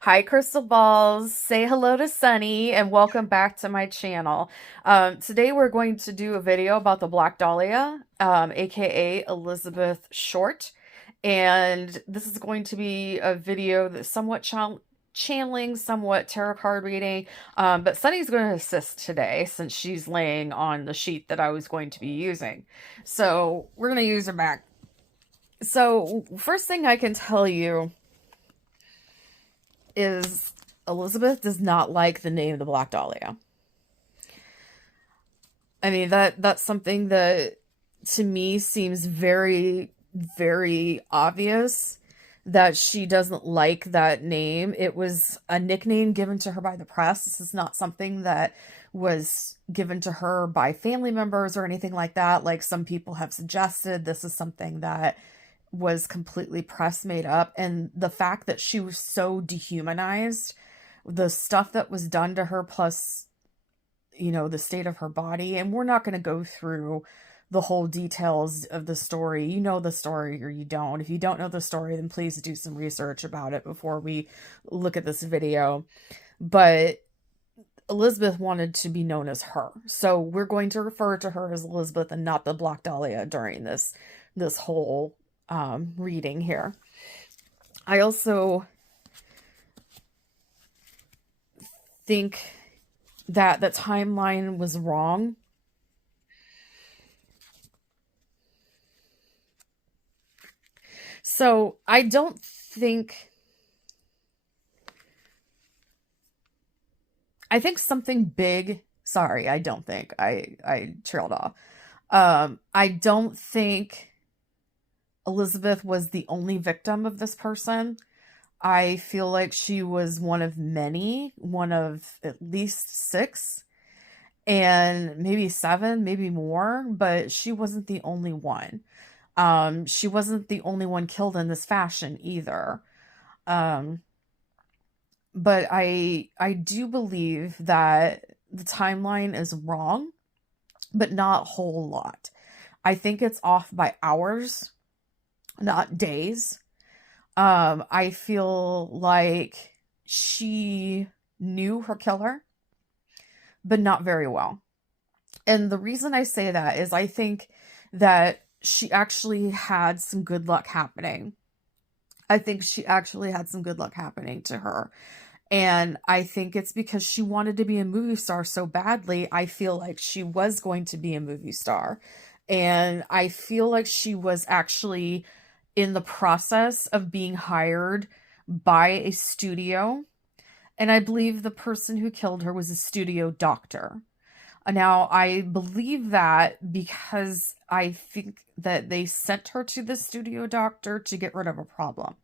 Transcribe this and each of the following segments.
Hi, Crystal Balls. Say hello to Sunny and welcome back to my channel. Today we're going to do a video about the Black Dahlia, aka Elizabeth Short. And this is going to be a video that's somewhat channeling, somewhat tarot card reading. But Sunny's going to assist today since she's laying on the sheet that I was going to be using. So we're going to use her back. So, first thing I can tell you is Elizabeth does not like the name the Black Dahlia. I mean, that's something that to me seems very, very obvious that she doesn't like that name. It was a nickname given to her by the press. This is not something that was given to her by family members or anything like that. Like some people have suggested, this is something that was completely press made up. And the fact that she was so dehumanized, the stuff that was done to her, plus, you know, the state of her body. And we're not going to go through the whole details of the story. You know the story or you don't. If you don't know the story, then please do some research about it before we look at this video. But Elizabeth wanted to be known as her. So we're going to refer to her as Elizabeth and not the Black Dahlia during this whole reading here. I also think that the timeline was wrong. So I don't think, I think something big, sorry, I don't think, I trailed off. I don't think Elizabeth was the only victim of this person. I feel like she was one of many, one of at least 6 and maybe 7, maybe more, but she wasn't the only one. She wasn't the only one killed in this fashion either. But I do believe that the timeline is wrong, but not a whole lot. I think it's off by hours, not days. I feel like she knew her killer, but not very well. And the reason I say that is I think that she actually had some good luck happening. I think she actually had some good luck happening to her. And I think it's because she wanted to be a movie star so badly. I feel like she was going to be a movie star. And I feel like she was actually in the process of being hired by a studio. And I believe the person who killed her was a studio doctor. Now, I believe that because I think that they sent her to the studio doctor to get rid of a problem.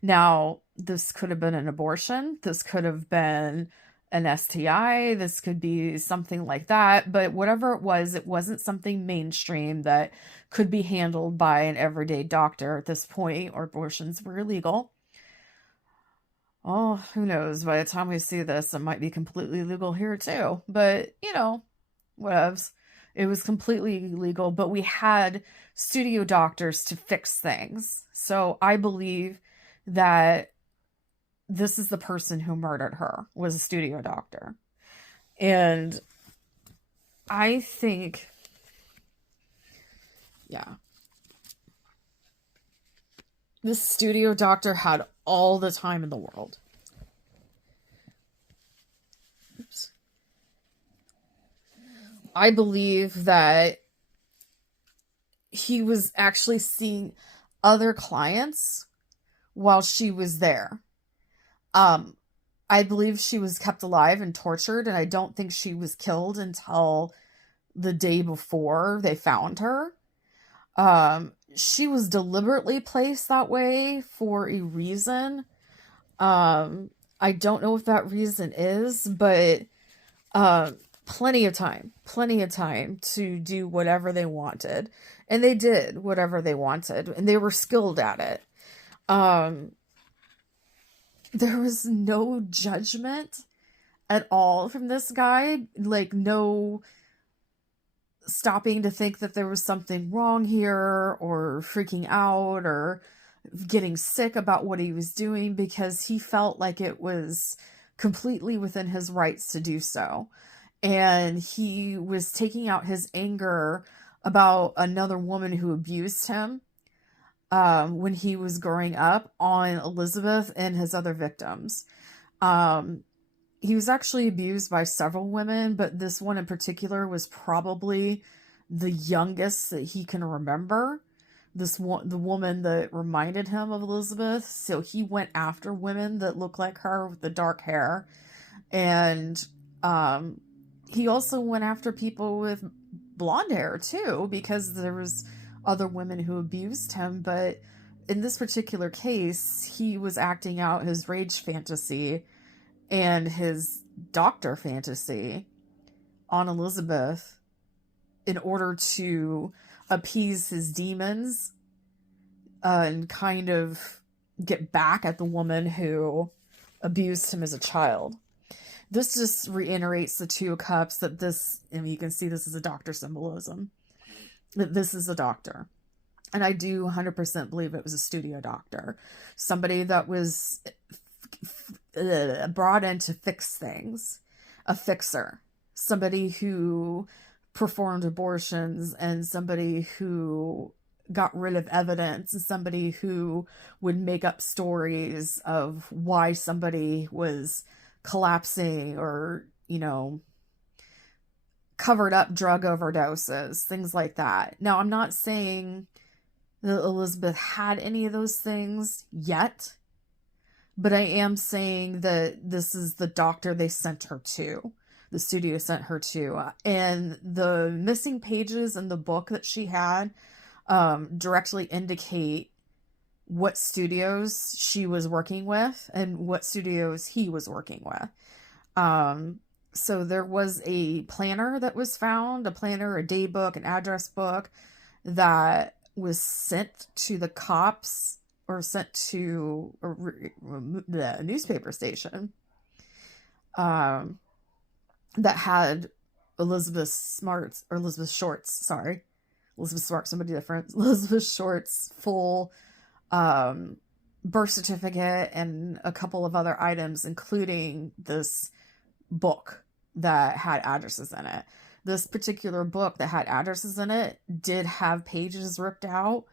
Now, this could have been an abortion. This could have been an STI. This could be something like that. But whatever it wasn't something mainstream that could be handled by an everyday doctor at this point, or abortions were illegal. Oh, who knows? By the time we see this, it might be completely legal here too. But, you know, whatevs. It was completely illegal, but we had studio doctors to fix things. So I believe that this is the person who murdered her, was a studio doctor. And I think, yeah, this studio doctor had all the time in the world. Oops. I believe that he was actually seeing other clients while she was there. I believe she was kept alive and tortured, and I don't think she was killed until the day before they found her. She was deliberately placed that way for a reason. I don't know what that reason is, but plenty of time to do whatever they wanted. And they did whatever they wanted, and they were skilled at it. There was no judgment at all from this guy. Like, no, stopping to think that there was something wrong here, or freaking out, or getting sick about what he was doing, because he felt like it was completely within his rights to do so. And he was taking out his anger about another woman who abused him when he was growing up on Elizabeth and his other victims. He was actually abused by several women, but this one in particular was probably the youngest that he can remember. This one, the woman that reminded him of Elizabeth. So he went after women that looked like her with the dark hair. And he also went after people with blonde hair too, because there was other women who abused him. But in this particular case, he was acting out his rage fantasy and his doctor fantasy on Elizabeth in order to appease his demons and kind of get back at the woman who abused him as a child. This just reiterates the Two of Cups, that this, and you can see this is a doctor symbolism, that this is a doctor. And I do 100% believe it was a studio doctor. Somebody that was brought in to fix things. A fixer. Somebody who performed abortions, and somebody who got rid of evidence, and somebody who would make up stories of why somebody was collapsing, or, you know, covered up drug overdoses, things like that. Now, I'm not saying that Elizabeth had any of those things yet, but I am saying that this is the doctor they sent her to. The studio sent her to. And the missing pages in the book that she had directly indicate what studios she was working with and what studios he was working with. So there was a planner that was found, a planner, a day book, an address book that was sent to the cops, or sent to the newspaper station, that had Elizabeth Short's, somebody different, Elizabeth Short's full birth certificate and a couple of other items, including this book that had addresses in it. This particular book that had addresses in it did have pages ripped out,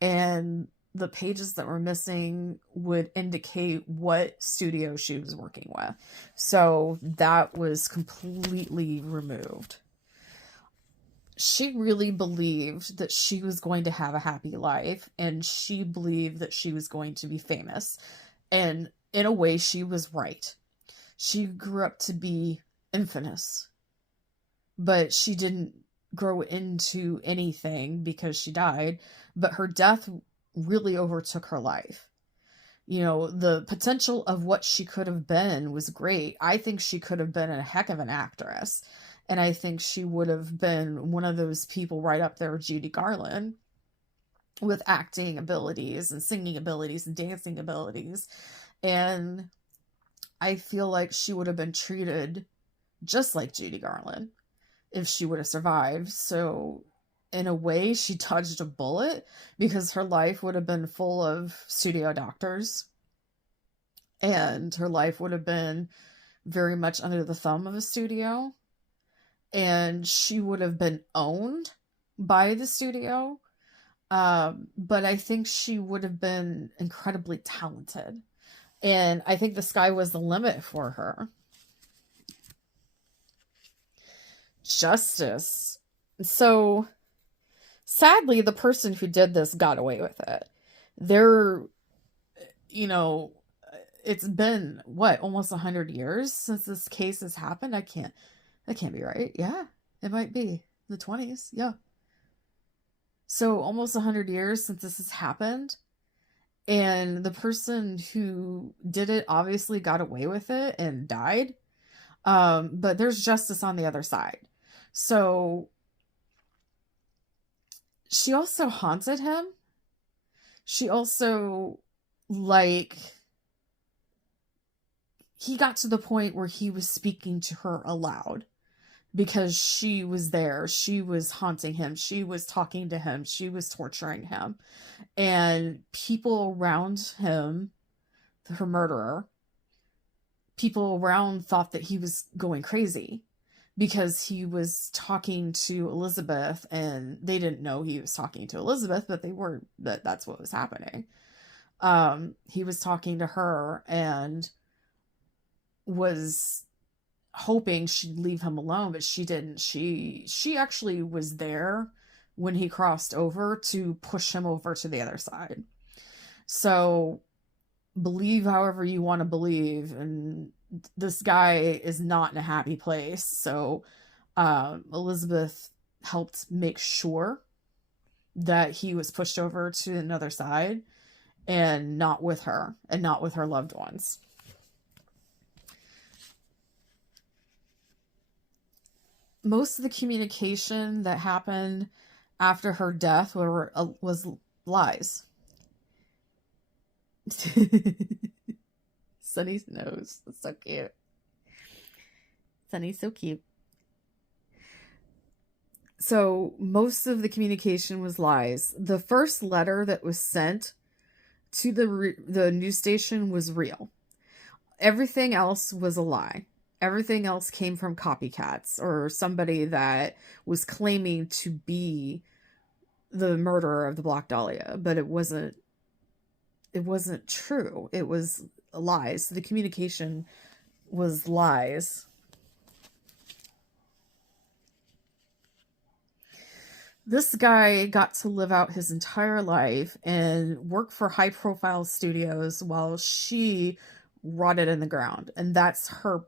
and the pages that were missing would indicate what studio she was working with. So that was completely removed. She really believed that she was going to have a happy life, and she believed that she was going to be famous. And in a way, she was right. She grew up to be infamous, but she didn't grow into anything because she died. But her death really overtook her life. You know, the potential of what she could have been was great. I think she could have been a heck of an actress. And I think she would have been one of those people right up there with Judy Garland, with acting abilities and singing abilities and dancing abilities. And I feel like she would have been treated just like Judy Garland if she would have survived. So in a way, she dodged a bullet, because her life would have been full of studio doctors, and her life would have been very much under the thumb of a studio, and she would have been owned by the studio. But I think she would have been incredibly talented, and I think the sky was the limit for her. Justice. So sadly, the person who did this got away with it. It's been, almost 100 years since this case has happened? That can't be right. Yeah, it might be. The 20s, yeah. So almost 100 years since this has happened. And the person who did it obviously got away with it and died. But there's justice on the other side. So she also haunted him. She also, he got to the point where he was speaking to her aloud. because she was there. She was haunting him. She was talking to him. She was torturing him. And people around him, her murderer, people around thought that he was going crazy because he was talking to Elizabeth, and they didn't know he was talking to Elizabeth, but they were, that's what was happening. He was talking to her and was hoping she'd leave him alone, but she didn't. She actually was there when he crossed over to push him over to the other side. So believe however you want to believe, and this guy is not in a happy place. So Elizabeth helped make sure that he was pushed over to another side and not with her and not with her loved ones. Most of the communication that happened after her death was lies. Sunny's nose. That's so cute. Sunny's so cute. So most of the communication was lies. The first letter that was sent to the news station was real. Everything else was a lie. Everything else came from copycats or somebody that was claiming to be the murderer of the Black Dahlia, but it wasn't true. It was lies. The communication was lies. This guy got to live out his entire life and work for high-profile studios while she rotted in the ground. And that's her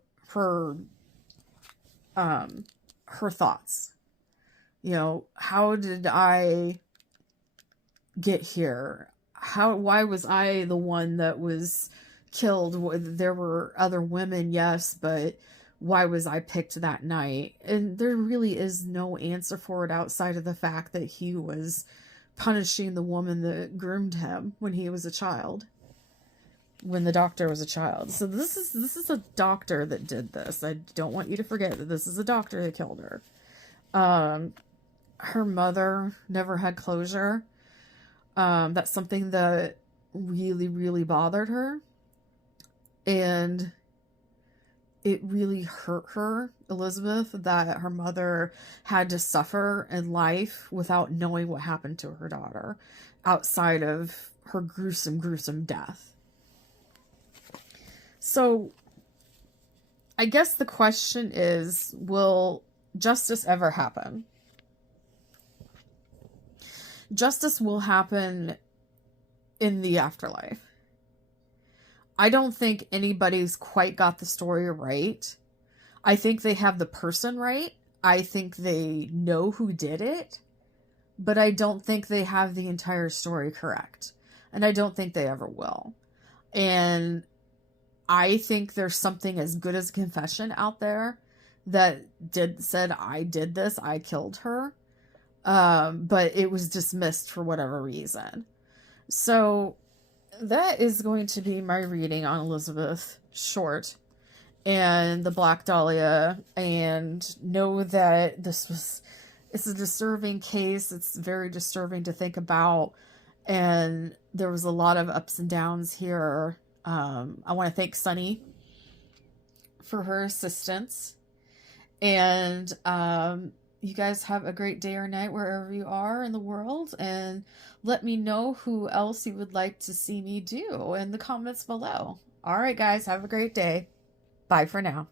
thoughts. You know, how did I get here? Why was I the one that was killed? There were other women, yes, but why was I picked that night? And there really is no answer for it outside of the fact that he was punishing the woman that groomed him when he was a child. When the doctor was a child. So this is a doctor that did this. I don't want you to forget that this is a doctor that killed her. Her mother never had closure. That's something that really, really bothered her. And it really hurt her, Elizabeth, that her mother had to suffer in life without knowing what happened to her daughter outside of her gruesome, gruesome death. So I guess the question is, will justice ever happen? Justice will happen in the afterlife. I don't think anybody's quite got the story right. I think they have the person right. I think they know who did it. But I don't think they have the entire story correct. And I don't think they ever will. And I think there's something as good as a confession out there that said, I did this, I killed her. But it was dismissed for whatever reason. So that is going to be my reading on Elizabeth Short and the Black Dahlia. And know that it's a disturbing case. It's very disturbing to think about. And there was a lot of ups and downs here. I want to thank Sunny for her assistance. And you guys have a great day or night wherever you are in the world. And let me know who else you would like to see me do in the comments below. All right, guys, have a great day. Bye for now.